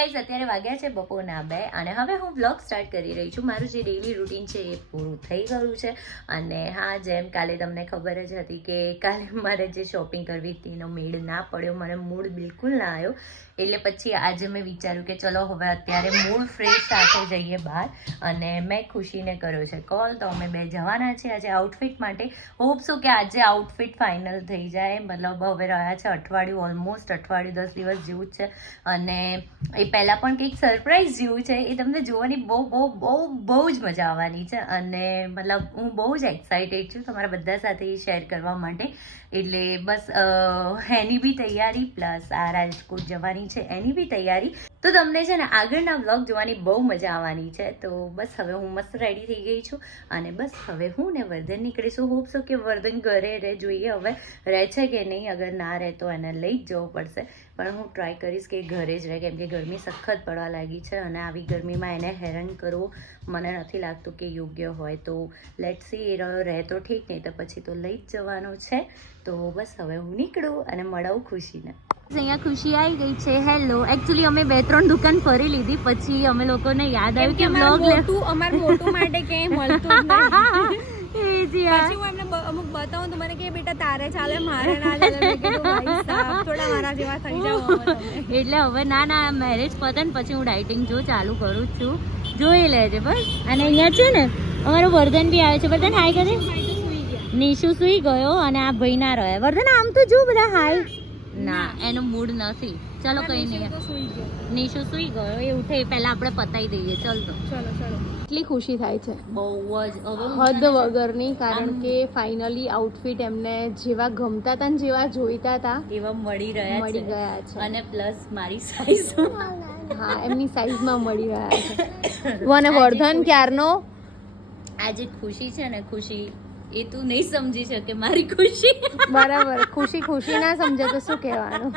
Guys અત્યારે વાગ્યા છે બપોરના બે અને હવે હું બ્લોગ સ્ટાર્ટ કરી રહી છું. મારું જે ડેલી રૂટીન છે એ પૂરું થઈ ગયું છે. અને હા, જેમ કાલે તમને ખબર જ હતી કે કાલે મારે જે શોપિંગ કરવી હતી એનો મેળ ના પડ્યો મને મૂડ બિલકુલ ના આવ્યો. એટલે પછી આજે મેં વિચાર્યું કે ચલો હવે અત્યારે મૂડ ફ્રેશ સાથે જઈએ બહાર અને મેં ખુશીને કર્યો છે કોલ તો અમે બે જવાના છીએ આજે આઉટફિટ માટે. હોપ છું કે આજે આઉટફિટ ફાઇનલ થઈ જાય. મતલબ હવે રહ્યા છે અઠવાડિયું ઓલમોસ્ટ અઠવાડિયું દસ દિવસ જેવું જ છે. અને એ પહેલાં પણ કંઈક સરપ્રાઈઝ જેવું છે, એ તમને જોવાની બહુ બહુ બહુ બહુ જ મજા આવવાની છે. અને મતલબ હું બહુ જ એક્સાઇટેડ છું તમારા બધા સાથે એ શેર કરવા માટે. એટલે બસ એની બી તૈયારી પ્લસ આ રાજકોટ જવાની છે, એની બી તૈયારી. તો તમને છે ને આગળના વ્લોગ જોવાની બહુ મજા આવવાની છે. તો બસ હવે હું મસ્ત રેડી થઈ ગઈ છું અને બસ હવે હું ને વર્ધન નીકળીશું. હોપ છો કે વર્ધન ઘરે રહે, જોઈએ હવે રહે છે કે નહીં. અગર ના રહે તો એને લઈ જ જવું પડશે. પણ હું ટ્રાય કરીશ કે ઘરે જ રહે, કેમ કે ગરમી સખત પડવા લાગી છે અને આવી ગરમીમાં એને હેરાન કરવું મને નથી લાગતું કે યોગ્ય હોય. તો લેટ સી એ રહે તો ઠીક, નહીં તો પછી તો લઈ જ જવાનું છે. તો બસ હવે હું નીકળું અને મળાવું ખુશીને. અહીંયા ખુશી આવી ગઈ છે. હેલો એકચ્યુઅલી અમે બે ત્રણ દુકાન ફરી લીધી. પછી અમે લોકોને યાદ આવ્યું કે બ્લોગ લેતું અમાર મોટું માટે ક્યાંય મળતું જ નહીં. એ જ યાર. પછી હું એમને અમુક બતાવું તો મને કે બેટા તારે ચાલે મારે ના ચાલે. થોડા મારા જેવા થઈ જાવ એટલે હવે ના ના મેરેજ પતન પછી હું ડાયટિંગ જો ચાલુ કરું જ છું. જોઈ લેજે બસ. અને અહીંયા છે ને અમારો વર્ધન બી આવે છે. વર્ધન હાય કરે નિશુ સુઈ ગયો અને આ ભાઈ ના રહે. વર્ધન આમ તો જો બધા હાલ. ના એનો મૂડ નથી. ચલો કઈ નહીં. નિશુ સુઈ ગયો. એ ઉઠે પહેલા આપણે પતાઈ દઈએ. ચલ તો. ચલો ચલો. એટલી ખુશી થાય છે. બહુ જ. હદ વગરની કારણ કે ફાઇનલી આઉટફિટ એમને જેવા ગમતા હતા ને જેવા જોઈતા હતા એવા મળી રહ્યા મળી ગયા છે. અને પ્લસ મારી સાઈઝ હા એમની સાઈઝમાં મળી રહ્યા છે. અને વર્ધન ક્યારનો? આજે ખુશી છે ને ખુશી એ તું નહીં સમજી શકે મારી ખુશી. બરાબર. ખુશી ખુશી ના સમજે તો શું કહેવાનું?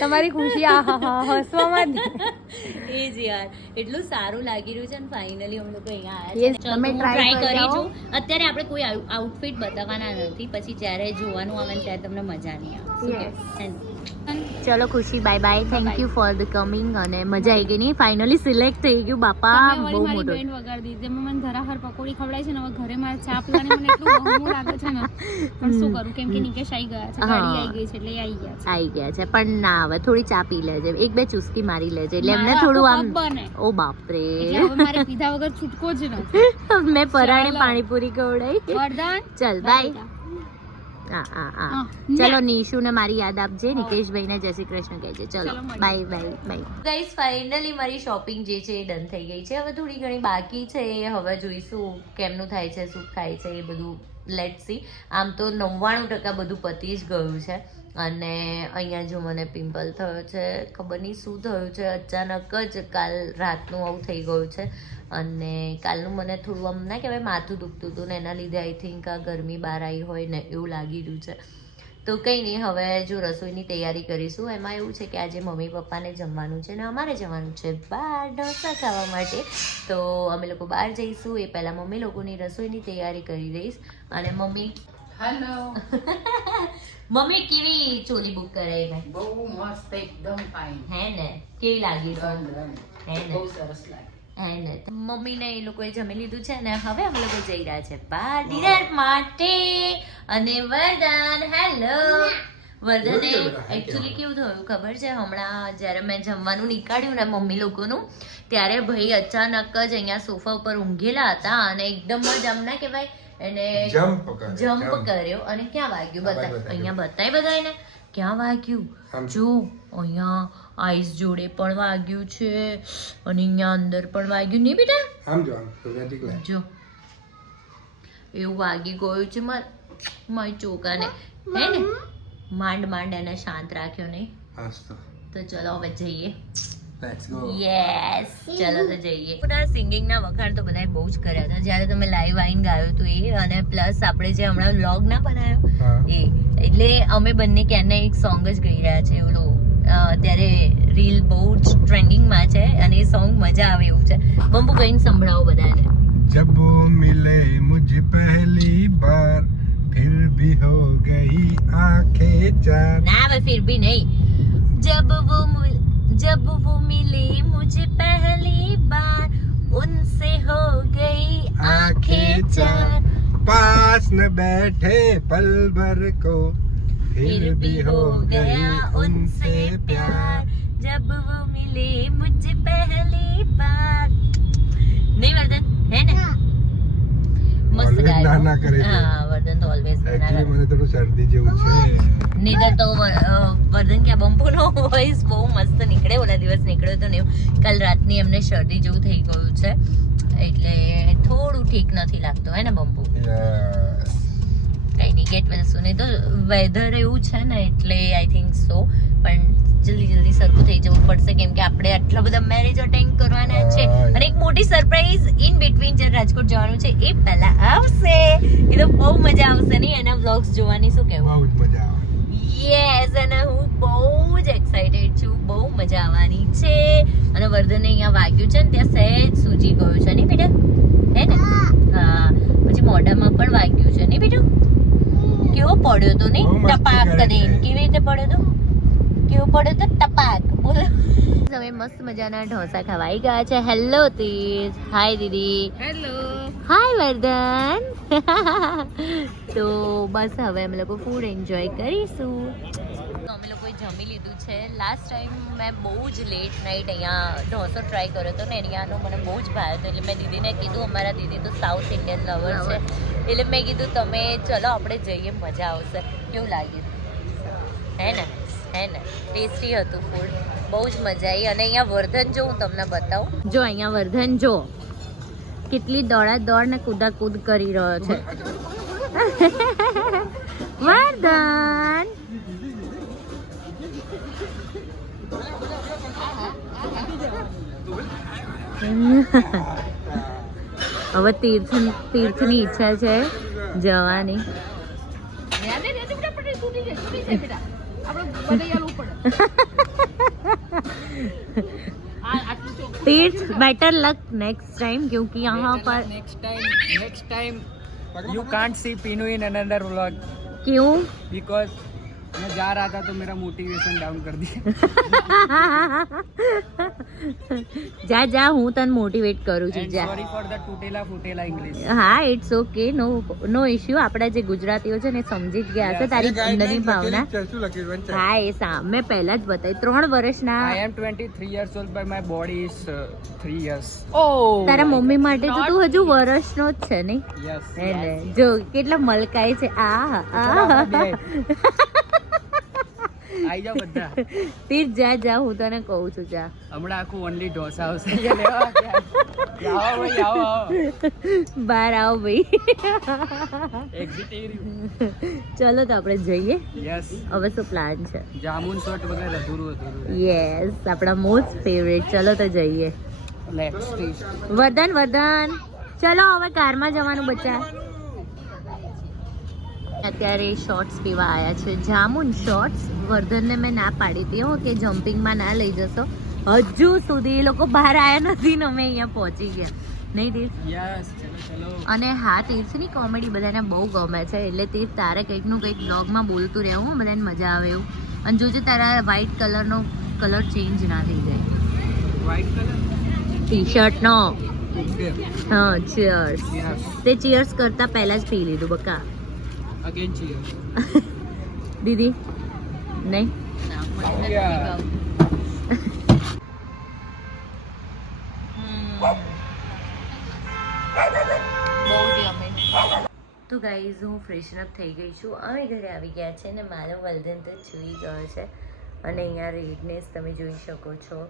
તમારી ખુશી આ હા હા હસવામાં એ જ યાર. એટલું સારું લાગી રહ્યું છે ને ફાઇનલી અમે લોકો અહીંયા Yes, આવ્યા છે. તમે ટ્રાય કરી કરી આવો. છું અત્યારે આપણે કોઈ આઉટફિટ બતાવવાના નથી. પછી જ્યારે જોવાનું આવે ને ત્યારે તમને મજા નહીં આવે. ચલો ખુશી bye bye thank you for the coming અને મજા આવી ગઈ નહીં? ફાઇનલી સિલેક્ટ થઈ ગયું. બાપા બહુ મોટો. વગાડી દીધી. મને ધરાહર પકોડી ખવડાય છે ને હવે ઘરે મારે ચા પીવાની મને એટલું બહુ લાગે છે ને? પણ શું કરું? કેમ કે નિકેશ આવી ગયા છે ગાડી આવી ગઈ છે એટલે આવી ગયા છે. આવી ગયા છે પણ ના હવે થોડી ચા પી લેજે એક બે ચુસ્કી મારી લેજે એટલે એમને થોડું આમ બને. ઓ બાપરે. એટલે હવે મારે પીધા વગર છૂટકો જ નથી. મેં પરાણે પાણીપુરી ખવડાવી વરદાન. ચલ બાય હા હા હા. હા, ચલો ના. નિશુ ને મારી યાદ આપજે નિકેશભાઈ ને જય શ્રી કૃષ્ણ કહેજે. ચલો ચલો, bye bye bye. Guys finally મારી શોપિંગ જે છે એ ડન થઈ ગઈ છે. હવે થોડી ઘણી બાકી છે એ હવે જોઈશું કેમનું થાય છે શું થાય છે એ બધું લેટ સી આમ તો નવ્વાણું ટકા બધું પતી જ ગયું છે. અને અહીંયા જો મને પિમ્પલ થયો છે, ખબર નહીં શું થયું છે. અચાનક જ કાલ રાતનું આવું થઈ ગયું છે. અને કાલનું મને થોડું આમ ના કહેવાય, માથું દુખતું હતું ને એના લીધે આઈ થિંક આ ગરમી બહાર આવી હોય ને એવું લાગી રહ્યું છે. તો કંઈ નહીં હવે જો રસોઈની તૈયારી કરીશું એમાં એવું છે કે આજે મમ્મી પપ્પાને જમવાનું છે ને અમારે જવાનું છે બહાર ઢોસા ખાવા માટે. તો અમે લોકો બહાર જઈશું એ પહેલાં મમ્મી લોકોની રસોઈની તૈયારી કરી દઈશ. અને મમ્મી? હેલો મમ્મી કેવી ચોલી બુક કરાવી મેં? બહુ મસ્ત એકદમ ફાઇન હે ને? કેવી લાગી? હે ને? બહુ સરસ લાગે. હે મમ્મીને એ લોકોએ જમી લીધું છે ને હવે અમે લોકો જઈ રહ્યા છે બહાર ડિનર માટે. અને વરદાન હેલો. વર્ધને એકચ્યુઅલી કેવું થયું ખબર છે? હમણાં જ્યારે મેં જમવાનું નીકાળ્યું ને મમ્મી લોકોનું ત્યારે ભાઈ અચાનક જ અહીંયા સોફા ઉપર ઊંઘેલા હતા અને એકદમ જ આમ ના કહેવાય એને જમ્પ કર્યો. અને ક્યાં વાગ્યું બધા અહીંયા બતાય બધાને ક્યાં વાગ્યું? જો અહીંયા આઈસ જોડે પણ વાગ્યું છે અને અહીંયા અંદર પણ વાગ્યું નહીં બેટા? આમ જો આમ એવું વાગી ગયું છે માર મારી ચોકાને. હે ને? માંડ માંડ એને શાંત રાખ્યો નહીં. તો ચલો હવે જઈએ. યસ ચલો તો જઈએ. પૂરા સિંગિંગના વખાણ તો બધાએ બહુ જ કર્યા હતા. જ્યારે તમે લાઈવ આવીને ગાયો હતું એ અને પ્લસ આપણે જે હમણાં વ્લોગ ના બનાવ્યો એ એટલે અમે બંને ક્યારના એક સોંગ જ ગઈ રહ્યા છે એવું અ, અત્યારે રીલ બહુ જ ટ્રેન્ડિંગમાં છે અને એ સોંગ મજા આવે એવું છે બંબુ કહીને સંભળાવો બધાને जब वो मिले मुझे पहली बार फिर भी हो गई आंखें चार ना मैं फिर भी नहीं जब वो मु- जब वो मिले मुझे पहली बार उनसे हो गई आंखें चार पास न बैठे पल भर को फिर भी हो गया उनसे प्यार जब वो मिले मुझे पहली बार नहीं वर्धन है ना મસ્ત Always ગાયું. ના ના કરે છે. હા વર્ધન તો ઓલવેઝ એકચ્યુઅલી મને થોડું શરદી જેવું છે નીતર તો વ- અ, વર્ધન કે બંપુનો વોઇસ બહુ મસ્ત નીકળે ઓલા દિવસ નીકળ્યો તો ને એવું. કાલ રાતની એમને શરદી જેવું થઈ ગયું છે એટલે થોડું ઠીક નથી લાગતું હે ને બંપુ નહીં ગેટ વેલ સુન તો વેધર એવું છે ને એટલે આઈ થિંક સો પણ જલ્દી જલ્દી સરખું થઈ જવું પડશે કેમ કે આપણે આટલા બધા મેરેજ અટેન્ડ કરવાના છે. અને એક મોટી સરપ્રાઈઝ ઇન બિટવીન જે રાજકોટ જવાનું છે એ પહેલા આવશે. એ તો બહુ મજા આવશે નહીં? એના વ્લોગ્સ જોવાની શું કહેવું? બહુ મજા આવે. યસ અને હું બહુ જ એક્સાઇટેડ છું. બહુ મજા આવવાની છે. અને વર્ધને અહીંયા વાગ્યું છે ને ત્યાં સહેજ સૂજી ગયું છે. નહીં બેટા? હે ને? હા. પછી મોઢામાં પણ વાગ્યું છે. નહીં બેટું? કેવો પડ્યો તો નહીં? ટપાક કરે કરીને. કેવી રીતે પડ્યો તો? કેવો પડ્યો તો? ટપાક બોલો. હવે મસ્ત મજાના ઢોસા ખવાઈ ગયા છે. હેલો તીજ. હાય દીદી. હેલો હાય વર્ધન. તો બસ હવે અમે લોકો ફૂડ એન્જોય કરીશું. જમી લીધું છે. લાસ્ટ ટાઈમ મેં બહુ જ લેટ નાઇટ અહીંયા ઢોસો ટ્રાય કર્યો હતો ને અહીંયાનો મને બહુ જ ભાવ્યો હતો. એટલે મેં દીદીને કીધું અમારા દીદી તો સાઉથ ઇન્ડિયન લવર છે. એટલે મેં કીધું તમે ચલો આપણે જઈએ મજા આવશે. કેવું લાગ્યું. હે ને? હે ને? ટેસ્ટી હતું ફૂડ બહુ જ મજા આવી. અને અહીંયા વર્ધન જો હું તમને બતાવું. જો અહીંયા વર્ધન જો. કેટલી દોડા દોડ ને કુદા કૂદ કરી રહ્યો છે. વર્ધન! હવે તીર્થ તીર્થની ઈચ્છા છે જવાની तीर्थ बेटर लक नेक्स्ट टाइम क्योंकि यहाँ पर next time next time you can't see Pinu in another vlog क्यों because मैं जा रहा था तो मेरा मोटिवेशन डाउन कर दिया જા જા હું તને મોટિવેટ કરું છું and જા sorry for the toothela footela English હા it's okay no no issue આપણા જે ગુજરાતીઓ છે ને એ સમજી જ ગયા હશે તારી અંદરની ભાવના શું લખ્યું વંચાય? હા એ સામે પહેલા જ બતાવી ત્રણ વર્ષના I am 23 years old but my body is uh, 3 years તારા મમ્મી માટે તો તું હજુ વર્ષનો જ છે નહીં yes એને જો કેટલા મલકાય છે આ આ આઈ જાઓ બધા. તીર જા જા હું તને કહું છું જા. હમણાં આખું ઓનલી ઢોસા આવશે. બહાર આવો ભાઈ. ચલો તો આપણે જઈએ. યસ હવે શું પ્લાન છે? જામુન શોટ વગર અધૂરું અધૂરું યસ આપણા મોસ્ટ ફેવરેટ ચલો તો જઈએ. વર્ધન વર્ધન. ચલો હવે કારમાં જવાનું બચ્ચા. અત્યારે શોર્ટ્સ પીવા આવ્યા છે. જામુન શોર્ટ્સ વર્ધનને મેં ના પાડી હતી હો કે જમ્પિંગમાં ના લઈ જશો. હજુ સુધી એ લોકો બહાર આવ્યા નથી ને અમે અહીંયા પહોંચી ગયા. નહીં તીર્થ અને હા તીર્થની કોમેડી બધાને બહુ ગમે છે. એટલે તીર્થ તારે કંઈકનું કંઈક બ્લોગમાં બોલતું રહેવું બધાને મજા આવે એવું. અને જોજે તારા વ્હાઈટ કલરનો કલર ચેન્જ ના થઈ જાય. વ્હાઈટ કલર ટી શર્ટનો હા ચીયર્સ તે ચીયર્સ કરતાં પહેલાં જ પી લીધું બકા. અગેન ચીયર દીદી નહીં Yeah. તો ગાઈઝ હું ફ્રેશન અપ થઈ ગઈ છું. અમે ઘરે આવી ગયા છે ને મારો વલ્ધન તો સૂઈ ગયો છે. અને અહીંયા રેડનેસ તમે જોઈ શકો છો.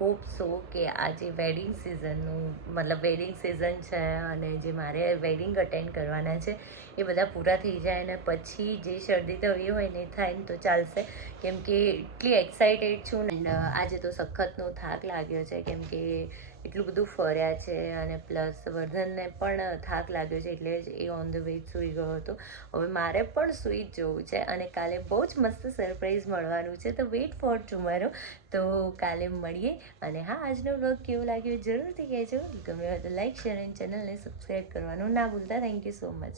હોપ સો કે આજે વેડિંગ સિઝનનું મતલબ વેડિંગ સિઝન છે અને જે મારે વેડિંગ અટેન્ડ કરવાના છે, એ બધા પૂરા થઈ જાય અને પછી જે શરદી થવી હોય ને થાય ને તો ચાલશે. કેમ કે એટલી એક્સાઇટેડ છું ને આજે તો સખતનો થાક લાગ્યો છે, કેમ કે એટલું બધું ફર્યા છે અને પ્લસ વર્ધનને પણ થાક લાગ્યો છે એટલે જ એ ઓન ધ વે સૂઈ ગયો હતો. હવે મારે પણ સૂઈ જ જવું છે અને કાલે બહુ જ મસ્ત સરપ્રાઈઝ મળવાનું છે. તો વેઇટ ફોર ટુમારો તો કાલે મળીએ અને હા, આજનો બ્લોગ કેવો લાગ્યો જરૂરથી કહેજો. ગમે હોય તો લાઈક શેર અને ચેનલને સબસ્ક્રાઈબ કરવાનું ના ભૂલતા. Thank you so much